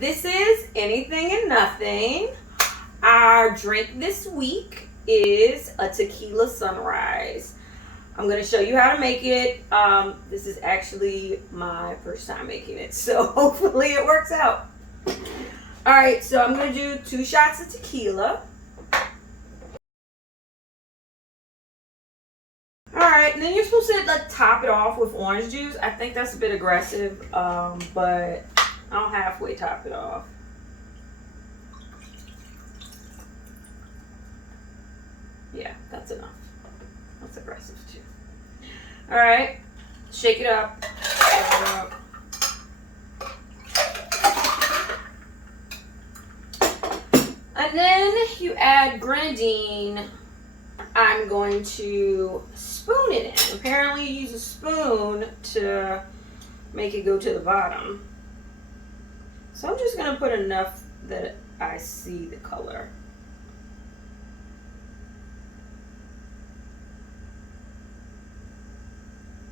this is Anything and Nothing. Our drink this week is a Tequila Sunrise. I'm going to show you how to make it. This is actually my first time making it, so hopefully it works out. Alright, so I'm going to do 2 shots of tequila. Alright, and then you're supposed to like top it off with orange juice. I think that's a bit aggressive, but I'll halfway top it off. Yeah, that's enough. That's aggressive too. Alright, shake it up. And then you add grenadine. I'm going to spoon it in. Apparently you use a spoon to make it go to the bottom. So I'm just going to put enough that I see the color.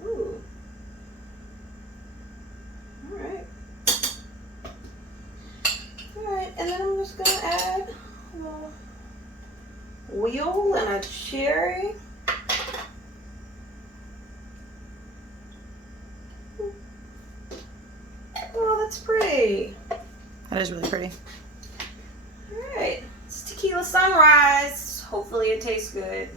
Ooh. Alright. Alright, and then I'm just going to add a little wheel and a cherry. Oh, that's pretty. That is really pretty. All right, it's Tequila Sunrise. Hopefully it tastes good.